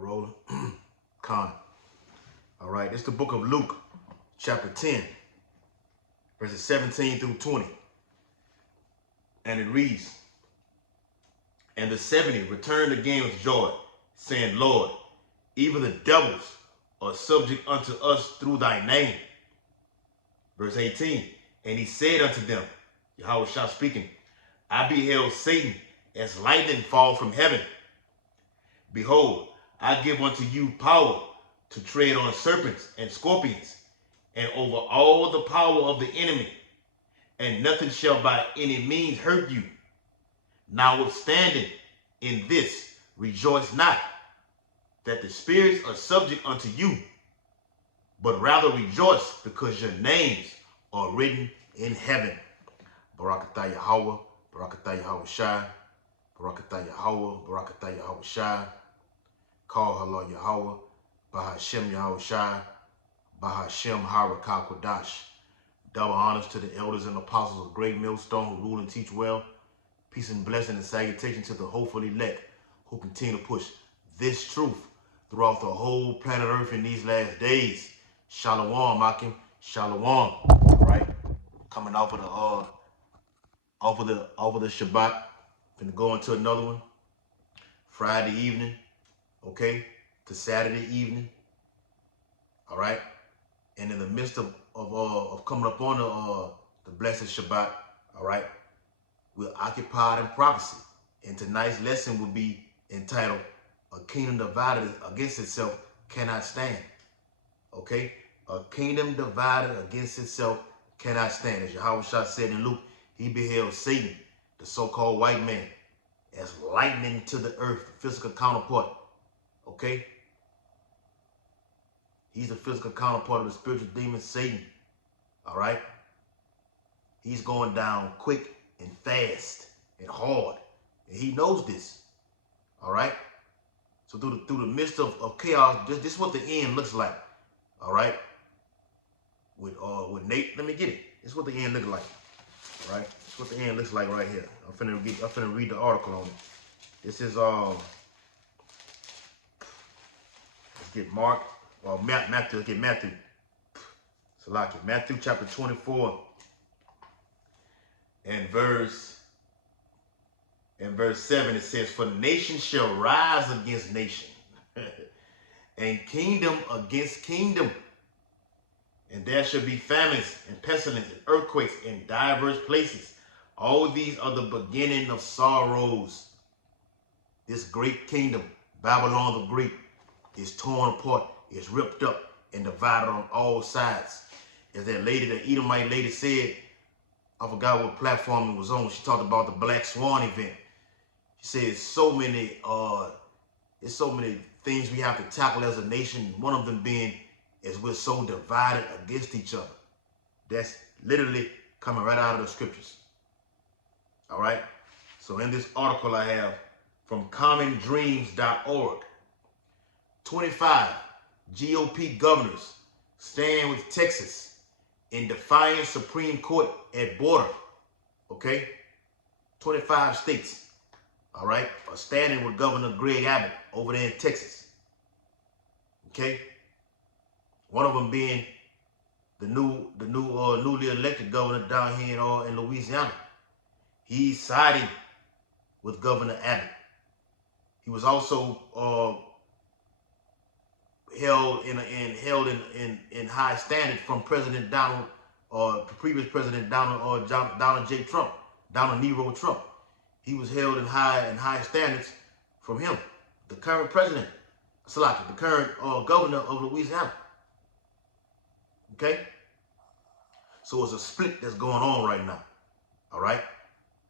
rolling. Con. All right, it's the book of Luke, chapter 10, verses 17 through 20. And it reads, And the 70 returned again with joy, saying, Lord, even the devils are subject unto us through thy name. Verse 18, And he said unto them, Yahushua speaking, I beheld Satan as lightning fall from heaven. Behold, I give unto you power to tread on serpents and scorpions, and over all the power of the enemy, and nothing shall by any means hurt you. Notwithstanding, in this rejoice not, that the spirits are subject unto you, but rather rejoice because your names are written in heaven. Barakatah Yahweh, Barakatah Yahweh Shai, Barakatah Yahweh, Barakatah Yahweh Shai, Call Halal Yahweh, Bahashem Yahweh Shai, Bahashem Harakah Kodash. Double honors to the elders and apostles of Great Millstone who rule and teach well. Peace and blessing and salutation to the hopeful elect who continue to push this truth throughout the whole planet Earth in these last days. Shalom, Akim. Shalom. All right, coming off of the Shabbat. Finna go into another one. Friday evening, okay, to Saturday evening. All right, and in the midst of coming up on the blessed Shabbat, all right, we're occupied in prophecy. And tonight's lesson will be entitled, A Kingdom Divided Against Itself Cannot Stand. Okay? A kingdom divided against itself cannot stand. As Yahushua said in Luke, he beheld Satan, the so-called white man, as lightning to the earth, the physical counterpart. Okay? He's the physical counterpart of the spiritual demon Satan. All right? He's going down quick and fast and hard. And he knows this. All right? So through the midst of chaos, this is what the end looks like. All right? With Nate, let me get it. This is what the end looks like. All right? This is what the end looks like right here. I'm finna read the article on it. This is let's get Mark. Matthew. Let's get Matthew. Salaki. Matthew chapter 24 and verse 7, it says, For nation shall rise against nation, and kingdom against kingdom. And there shall be famines and pestilence and earthquakes in diverse places. All these are the beginning of sorrows. This great kingdom, Babylon the Great, is torn apart, is ripped up, and divided on all sides. As that lady, the Edomite lady said, I forgot what platform it was on. She talked about the Black Swan event. She said it's so many things we have to tackle as a nation. One of them being is we're so divided against each other. That's literally coming right out of the scriptures. All right. So in this article I have from commondreams.org, 25 GOP governors stand with Texas in defiance Supreme Court at border. Okay. 25 states, all right, are standing with Governor Greg Abbott over there in Texas. Okay. One of them being the newly elected governor down here in Louisiana. He's siding with Governor Abbott. He was also held in high standard from President Donald, previous President Donald J. Trump, Donald Nero Trump. He was held in high standards from him, the current president, Salaki, the current governor of Louisiana. Okay? So it's a split that's going on right now. All right?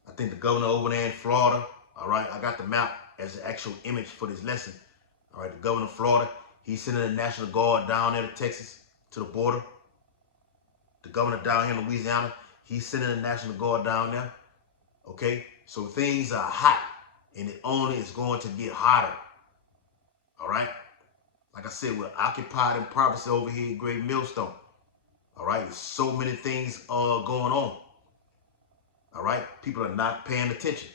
I think the governor over there in Florida, all right, I got the map as the actual image for this lesson. All right, the governor of Florida, he's sending the National Guard down there to Texas, to the border. The governor down here in Louisiana, he's sending the National Guard down there. Okay? So things are hot, and it only is going to get hotter. All right? Like I said, we're occupied in prophecy over here at Great Millstone. All right? There's so many things going on. All right? People are not paying attention.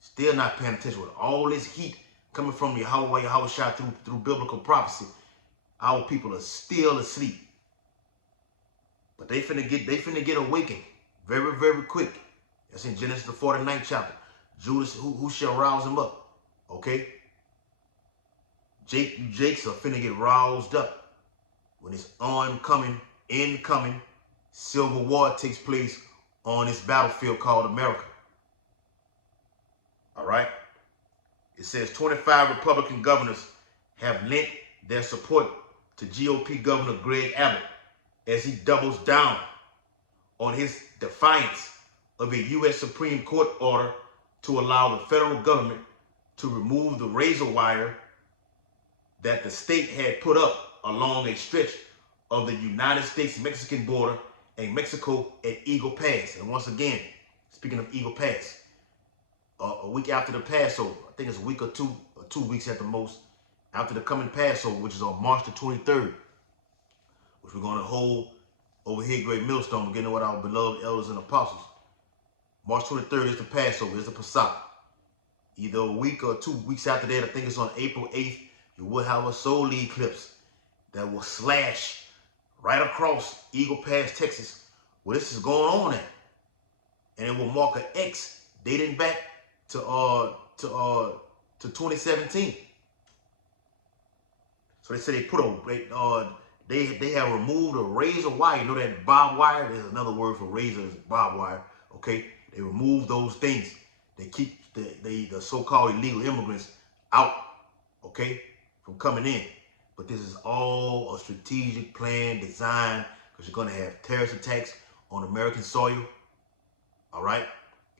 Still not paying attention with all this heat coming from Yahweh Shai through biblical prophecy, our people are still asleep. But they finna get awakened very, very quick. That's in Genesis the 49th chapter. Judas, who shall rouse him up? Okay? Jakes are finna get roused up when this incoming civil war takes place on this battlefield called America. All right? It says 25 Republican governors have lent their support to GOP Governor Greg Abbott as he doubles down on his defiance of a U.S. Supreme Court order to allow the federal government to remove the razor wire that the state had put up along a stretch of the United States-Mexican border and Mexico at Eagle Pass. And once again, speaking of Eagle Pass, a week after the Passover, I think it's a week or 2 weeks at the most, after the coming Passover, which is on March the 23rd, which we're going to hold over here at Great Millstone, beginning with our beloved elders and apostles. March 23rd is the Passover, is the Pesach. Either a week or 2 weeks after that, I think it's on April 8th, you will have a solar eclipse that will slash right across Eagle Pass, Texas, where this is going on at. And it will mark an X dating back to 2017. So they say they put they have removed a razor wire. You know that barbed wire? There's another word for razor is barbed wire. Okay, they removed those things. They keep the so-called illegal immigrants out. Okay, from coming in. But this is all a strategic plan designed because you're going to have terrorist attacks on American soil. All right,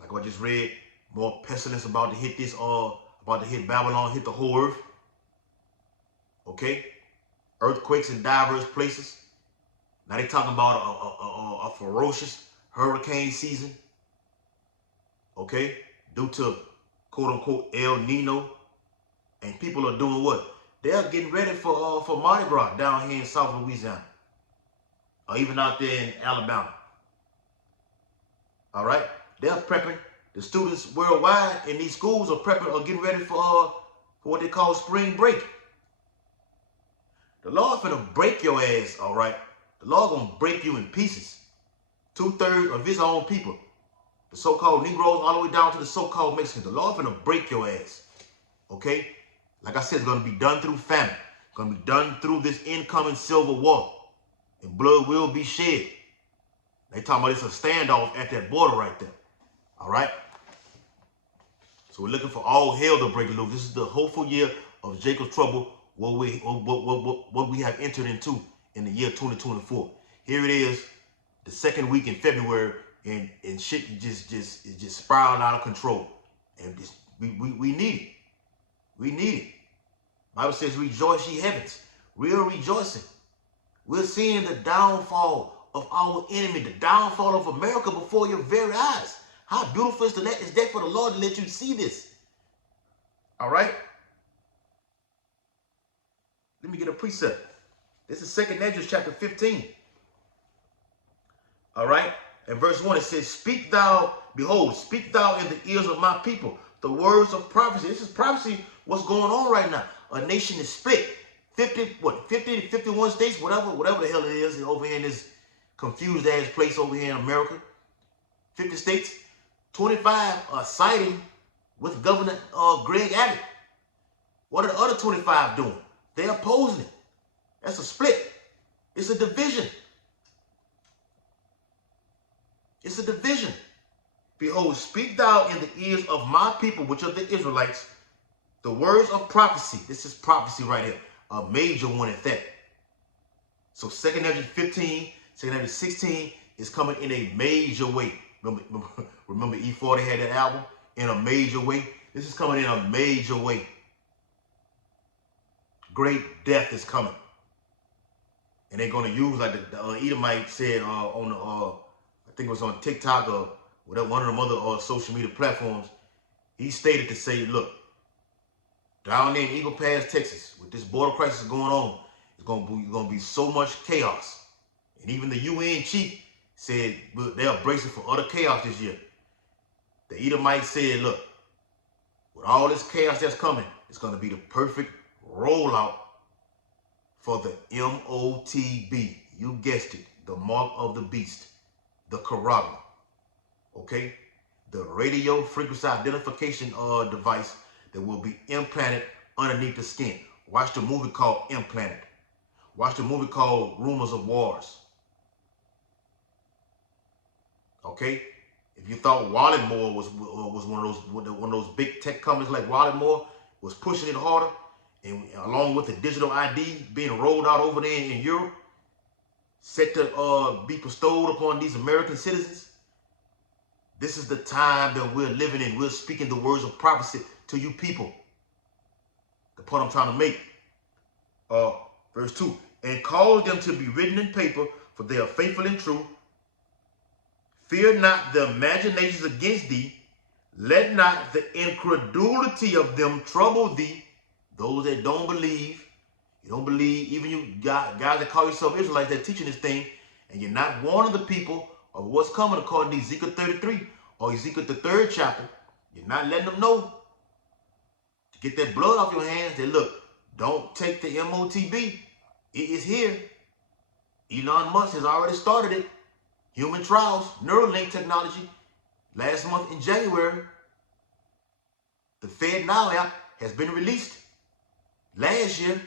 like I just read, more pestilence about to hit Babylon, hit the whole earth. Okay, earthquakes in diverse places. Now they talking about a ferocious hurricane season. Okay, due to quote unquote El Nino, and people are doing what? They're getting ready for Mardi Gras down here in South Louisiana, or even out there in Alabama. All right, they're prepping. The students worldwide in these schools are prepping or getting ready for what they call spring break. The Lord finna break your ass, all right? The Lord gonna break you in pieces. 2/3 of his own people, the so-called Negroes, all the way down to the so-called Mexicans. The Lord finna break your ass, okay? Like I said, it's gonna be done through famine. It's gonna be done through this incoming civil war. And blood will be shed. They talking about it's a standoff at that border right there, all right? So we're looking for all hell to break loose. This is the hopeful year of Jacob's trouble, what we have entered into in the year 2024. Here it is, the second week in February, and shit just spiraled out of control. And we need it. We need it. Bible says, rejoice ye heavens. We're rejoicing. We're seeing the downfall of our enemy, the downfall of America before your very eyes. How beautiful is that for the Lord to let you see this? All right? Let me get a precept. This is 2nd Esdras chapter 15. All right? And verse 1, it says, speak thou in the ears of my people the words of prophecy. This is prophecy, what's going on right now. A nation is split. 50 to 51 states, whatever the hell it is, over here in this confused ass place over here in America. 50 states. 25 are siding with Governor Greg Abbott. What are the other 25 doing? They're opposing it. That's a split. It's a division. It's a division. Behold, speak thou in the ears of my people, which are the Israelites, the words of prophecy. This is prophecy right here. A major one at that. So 2nd Esdras 15, 2nd Esdras 16 is coming in a major way. Remember E40 had that album? In a major way. This is coming in a major way. Great death is coming. And they're going to use, like the Edomite said on the, I think it was on TikTok or whatever, one of them other social media platforms. He stated to say, look, down there in Eagle Pass, Texas, with this border crisis going on, it's going to be so much chaos. And even the UN chief said they're bracing for utter chaos this year. The Edomite said, look, with all this chaos that's coming, It's going to be the perfect rollout for the MOTB. You guessed it, the mark of the beast, the Karagma. Okay? The radio frequency identification device that will be implanted underneath the skin. Watch the movie called Implanted. Watch the movie called Rumors of Wars. Okay? If you thought Walletmore was one of those big tech companies like Walletmore was pushing it harder, and along with the digital ID being rolled out over there in Europe, set to be bestowed upon these American citizens, this is the time that we're living in. We're speaking the words of prophecy to you people. The point I'm trying to make. Verse 2. And cause them to be written in paper, for they are faithful and true. Fear not the imaginations against thee. Let not the incredulity of them trouble thee. Those that don't believe. You don't believe, even you guys that call yourself Israelites that teaching this thing, and you're not warning the people of what's coming according to Ezekiel 33 or Ezekiel the 3rd chapter. You're not letting them know to get that blood off your hands. That look, don't take the MOTB. It is here. Elon Musk has already started it. Human trials, Neuralink technology. Last month in January, the FedNow app has been released. Last year,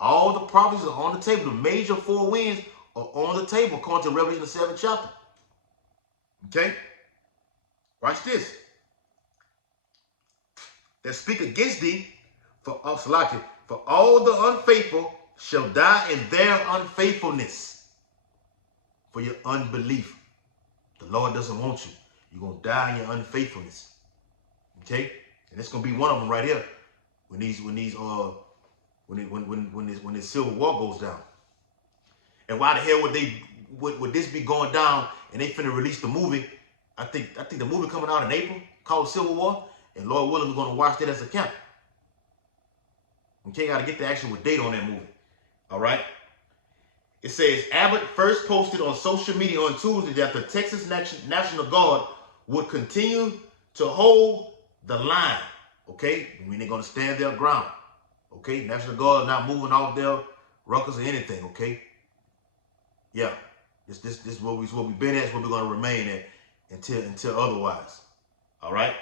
all the prophecies are on the table. The major 4 winds are on the table, according to Revelation the 7th chapter. Okay? Watch this. That speak against thee, for all the unfaithful shall die in their unfaithfulness, for your unbelief. The Lord doesn't want you. You're going to die in your unfaithfulness. Okay? And it's going to be one of them right here when this civil war goes down. And why the hell would this be going down and they finna release the movie? I think the movie coming out in April called Civil War, and Lord willing, we're gonna watch that as a camp. Okay, gotta get the actual date on that movie. All right. It says Abbott first posted on social media on Tuesday that the Texas National Guard would continue to hold the line. Okay, I mean they're gonna stand their ground. Okay, National Guard is not moving off their ruckus or anything. Okay, yeah, this is what we've been at. It's what we're gonna remain at until otherwise. All right.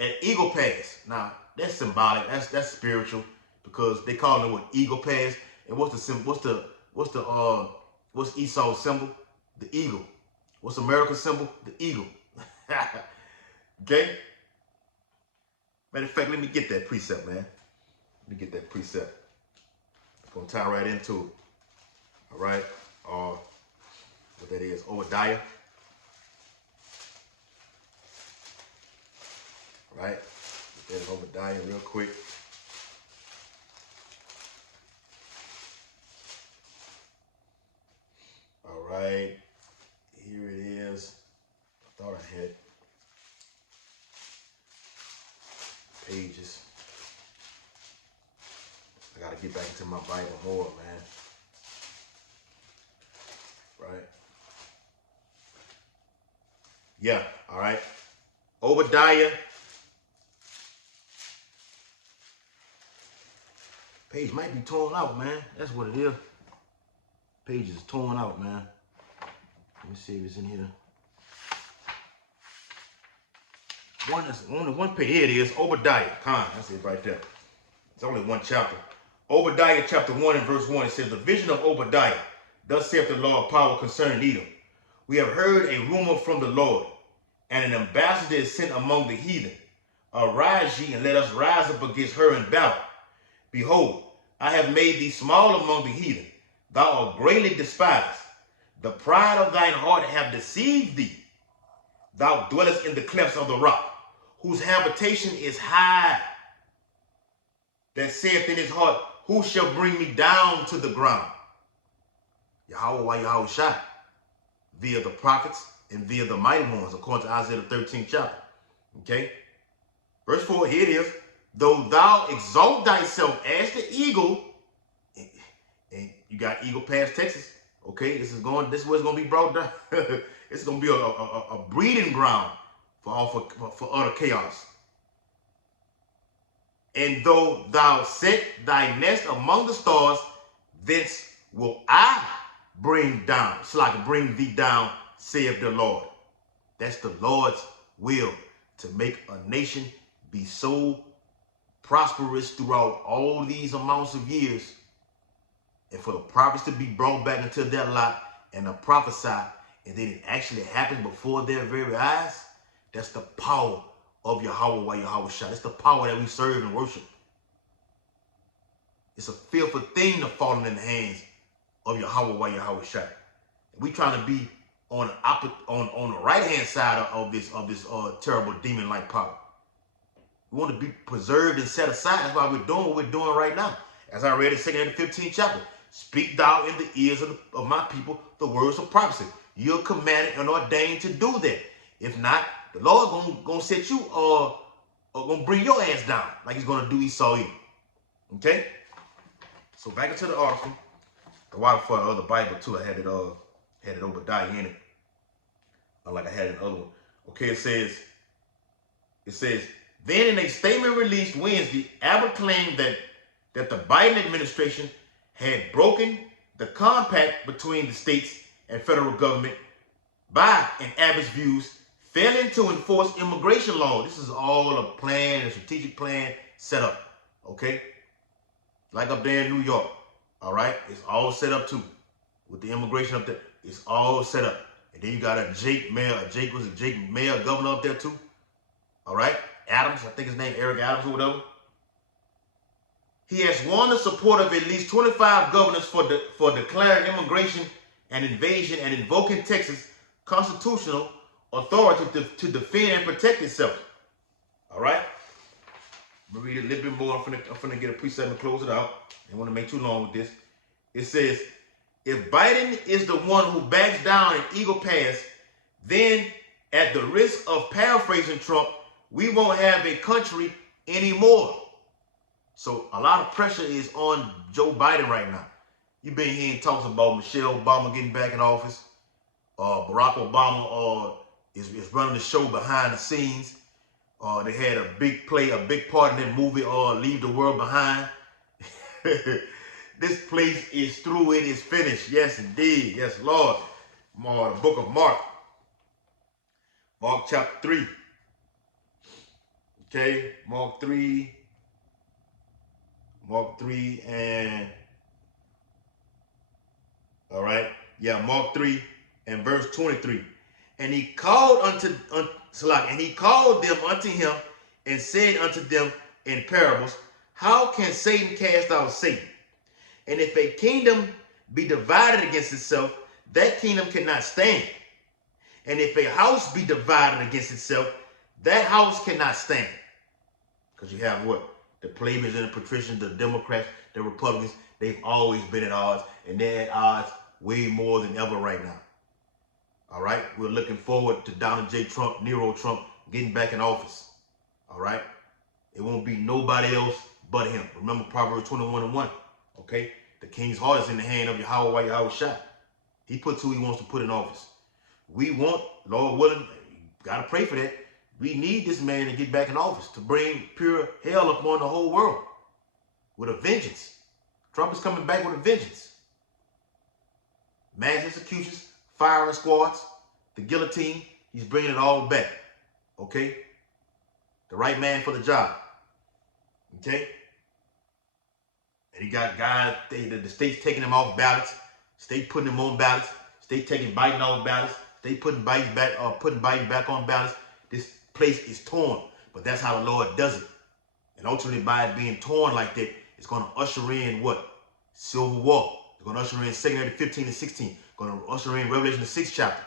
At Eagle Pass, now that's symbolic. That's spiritual because they call it what Eagle Pass. And what's Esau's symbol? The eagle. What's America's symbol? The eagle. Okay. Matter of fact, let me get that precept, man. Let me get that precept. I'm gonna tie right into it. All right. What that is? Obadiah. All right. Get that in Obadiah real quick. All right. Here it is. I thought I had pages. I gotta get back into my Bible more, man. Right? Yeah, all right. Obadiah. Page might be torn out, man. That's what it is. Page is torn out, man. Let me see if it's in here. Only one page. Here it is. Obadiah. That's it right there. It's only one chapter. Obadiah chapter 1 and verse 1. It says, the vision of Obadiah. Thus saith the Lord of power concerning Edom. We have heard a rumor from the Lord, and an ambassador is sent among the heathen. Arise ye, and let us rise up against her in battle. Behold, I have made thee small among the heathen. Thou art greatly despised. The pride of thine heart have deceived thee. Thou dwellest in the clefts of the rock, whose habitation is high. That saith in his heart, who shall bring me down to the ground? Yahweh Yahushua, via the prophets and via the mighty ones, according to Isaiah the 13th chapter. Okay? Verse 4, here it is. Though thou exalt thyself as the eagle, and you got Eagle Pass, Texas. Okay, this is where it's gonna be brought down. It's gonna be a breeding ground for utter chaos. And though thou set thy nest among the stars, thence will I bring down, so I can bring thee down, saith the Lord. That's the Lord's will, to make a nation be so prosperous throughout all these amounts of years, and for the prophets to be brought back into their lot and to prophesy, and then it actually happens before their very eyes. That's the power of Yahweh Yahushua. It's the power that we serve and worship. It's a fearful thing to fall in the hands of Yahweh Yahushua. We trying to be on the right hand side of this terrible demon like power. We want to be preserved and set aside. That's why we're doing what we're doing right now. As I read in 2 and 15th chapter, speak thou in the ears of my people the words of prophecy. You're commanded and ordained to do that. If not, the Lord gonna set you gonna bring your ass down like he's gonna do Esau. Okay? So back into the article. The water for the other Bible too. I had it Obadiah in it. Like I had in the other one. Okay, it says, then in a statement released Wednesday, Abbott claimed that the Biden administration had broken the compact between the states and federal government by, in Abbott's views, failing to enforce immigration law. This is all a plan, a strategic plan set up, okay? Like up there in New York, all right? It's all set up too. With the immigration up there, it's all set up. And then you got a Jake Mayer governor up there too, all right? Adams, I think his name Eric Adams or whatever. He has won the support of at least 25 governors for declaring immigration and invasion and invoking Texas constitutional authority to defend and protect itself. All right? I'm going to read a little bit more. I'm finna get a precept and close it out. I don't want to make too long with this. It says, if Biden is the one who backs down in Eagle Pass, then at the risk of paraphrasing Trump, we won't have a country anymore. So a lot of pressure is on Joe Biden right now. You've been hearing talks about Michelle Obama getting back in office. Barack Obama is running the show behind the scenes. They had a big part in that movie, Leave the World Behind. This place is through. It is finished. Yes, indeed. Yes, Lord. The book of Mark. Mark chapter 3. Okay, Mark 3 and, all right, yeah, Mark 3 and verse 23. And he called them unto him and said unto them in parables, how can Satan cast out Satan? And if a kingdom be divided against itself, that kingdom cannot stand. And if a house be divided against itself, that house cannot stand. Because you have what? The plebeians and the patricians, the Democrats, the Republicans, they've always been at odds, and they're at odds way more than ever right now. All right? We're looking forward to Donald J. Trump, Nero Trump, getting back in office. All right? It won't be nobody else but him. Remember Proverbs 21:1. Okay? The king's heart is in the hand of Yahweh Yahushua. He puts who he wants to put in office. We want, Lord willing, you got to pray for that. We need this man to get back in office to bring pure hell upon the whole world with a vengeance. Trump is coming back with a vengeance. Mass executions, firing squads, the guillotine, he's bringing it all back. Okay? The right man for the job. Okay? And he got guys, the state's taking him off ballots, state putting him on ballots, state taking Biden off ballots, state putting Biden back on ballots. This place is torn, but that's how the Lord does it. And ultimately, by it being torn like that, it's going to usher in what? Civil war. It's going to usher in 2 Samuel 15 and 16. Going to usher in Revelation the 6th chapter.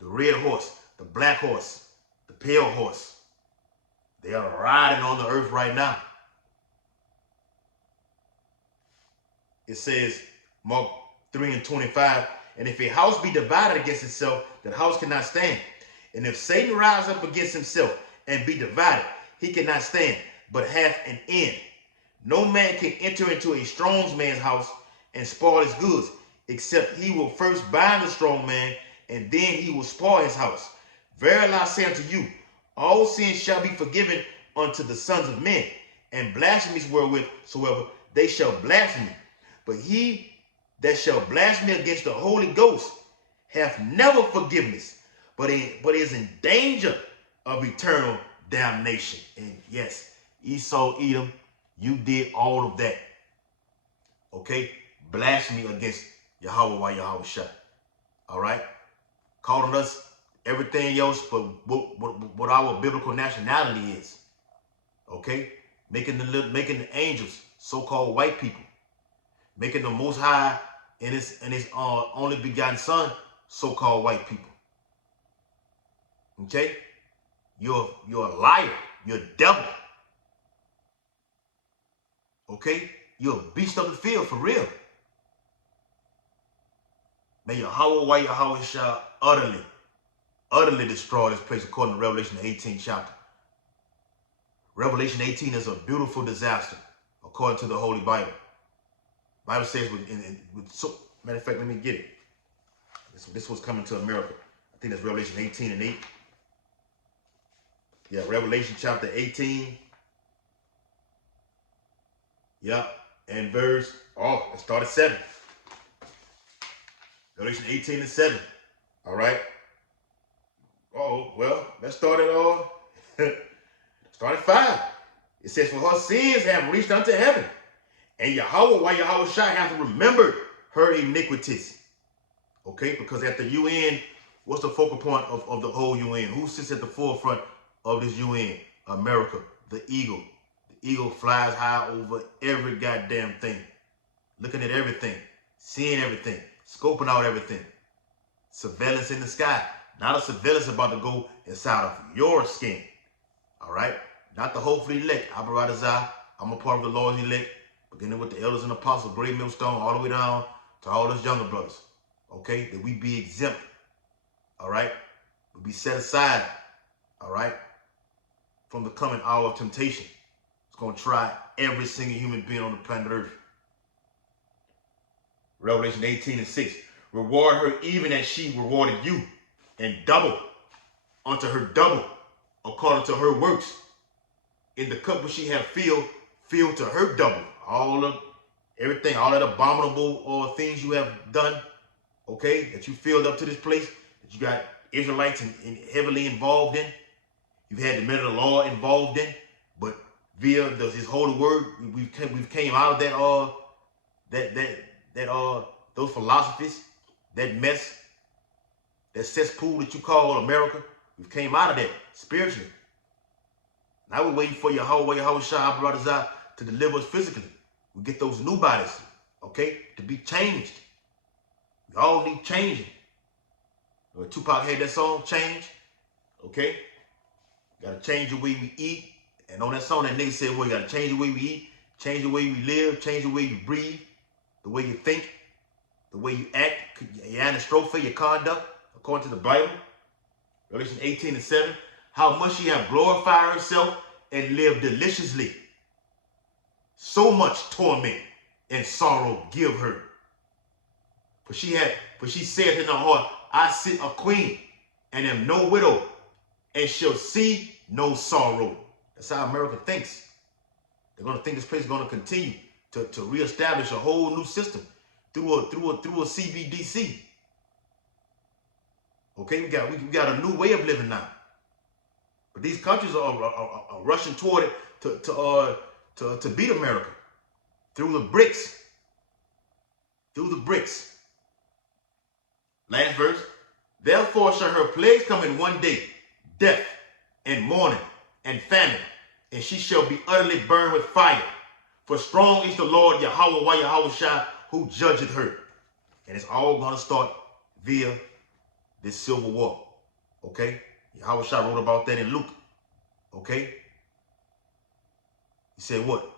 The red horse, the black horse, the pale horse. They are riding on the earth right now. It says, Mark 3 and 25, and if a house be divided against itself, that house cannot stand. And if Satan rise up against himself and be divided, he cannot stand, but hath an end. No man can enter into a strong man's house and spoil his goods, except he will first bind the strong man, and then he will spoil his house. Verily I say unto you, all sins shall be forgiven unto the sons of men, and blasphemies wherewith soever they shall blaspheme. But he that shall blaspheme against the Holy Ghost hath never forgiveness, but is in danger of eternal damnation. And yes, Esau, Edom, you did all of that. Okay? Blasphemy against Yahweh while Yahweh shot. All right? Calling us everything else but what our biblical nationality is. Okay? Making the angels so-called white people. Making the Most High and his only begotten Son so-called white people. Okay? You're a liar. You're a devil. Okay? You're a beast of the field for real. May Yahweh Yahweh shall utterly destroy this place according to Revelation 18 chapter. Revelation 18 is a beautiful disaster according to the Holy Bible. Bible says, matter of fact, let me get it. This was coming to America. I think that's Revelation 18 and 8. Yeah, Revelation chapter 18. Yeah, and verse, let's start at 7. Revelation 18 and 7. All right. Well, let's start at 5. It says, for her sins have reached unto heaven, and Yahweh, while Yahweh Shai hath remembered her iniquities. Okay, because at the UN, what's the focal point of the whole UN? Who sits at the forefront of this UN? America, the eagle. The eagle flies high over every goddamn thing, looking at everything, seeing everything, scoping out everything. Surveillance in the sky. Not a surveillance about to go inside of your skin. All right? Not the hopefully elect. Abaradazah. I'm a part of the Lord's elect. Beginning with the elders and apostles, great millstone, all the way down to all those younger brothers. Okay? That we be exempt. All right? We be set aside. All right? From the coming hour of temptation. It's going to try every single human being on the planet Earth. Revelation 18 and 6. Reward her even as she rewarded you, and double unto her double, according to her works. In the cup which she have filled to her double. Everything, all that abominable things you have done, okay, that you filled up to this place, that you got Israelites heavily involved in. You've had the men of the law involved in, but via his holy word, we've came out of those philosophies, that mess, that cesspool that you call America. We came out of that spiritually. Now we're waiting for Yahweh Shai to deliver us physically. We get those new bodies, okay, to be changed. We all need changing. Tupac had that song, Change, okay? Got to change the way we eat. And on that song, that nigga said, well, you got to change the way we eat, change the way we live, change the way you breathe, the way you think, the way you act, your anastrophe, your conduct, according to the Bible. Revelation 18 and 7. How much she have glorified herself and lived deliciously. So much torment and sorrow give her. For she said in her heart, I sit a queen and am no widow, and shall see no sorrow. That's how America thinks. They're going to think this place is going to continue to reestablish a whole new system through a CBDC. Okay, we got a new way of living now. But these countries are rushing toward it to beat America through the BRICS. Through the BRICS. Last verse. Therefore shall her plagues come in one day, death and mourning and famine, and she shall be utterly burned with fire. For strong is the Lord Yahweh Yahweh Shai, who judgeth her. And it's all going to start via this civil war. Okay? Yahweh Shai wrote about that in Luke. Okay? He said what?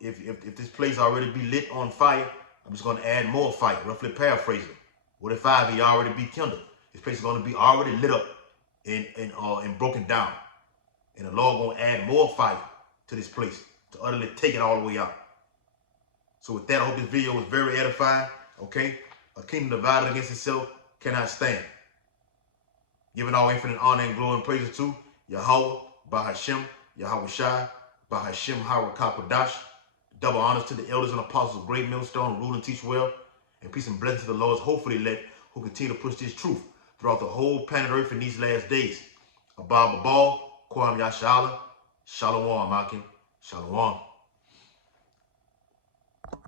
If this place already be lit on fire, I'm just going to add more fire. Roughly paraphrasing. What if it already be kindled? This place is going to be already lit up and broken down. And the Lord going to add more fire to this place to utterly take it all the way out. So with that, I hope this video was very edifying. Okay? A kingdom divided against itself cannot stand. Giving all infinite honor and glory and praise to Yahweh, Bahashem, Yahweh Shai, by Hashem Harakakodash. Double honors to the elders and apostles of Great Millstone, rule and teach well. And peace and blessings to the Lord's hopefully elect who continue to push this truth throughout the whole planet Earth in these last days. Abba Babal, Kwam Yashala, Shalom, Akim, Shalom.